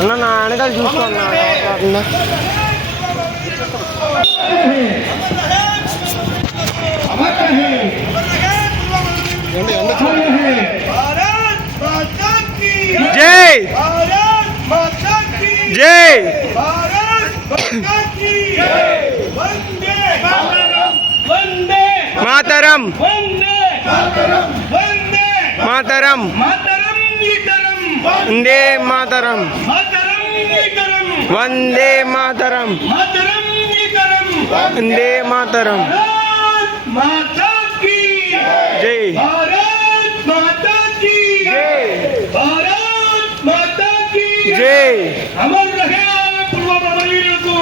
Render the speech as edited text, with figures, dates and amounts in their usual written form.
అన్న నా వెనకాల చూస్తున్నా జై జై మాతరం మాతరం వందే మాతరం వందే మాతరం వందే మాతరం జై జై అమర్ రహే పుల్వామా వీరులకు.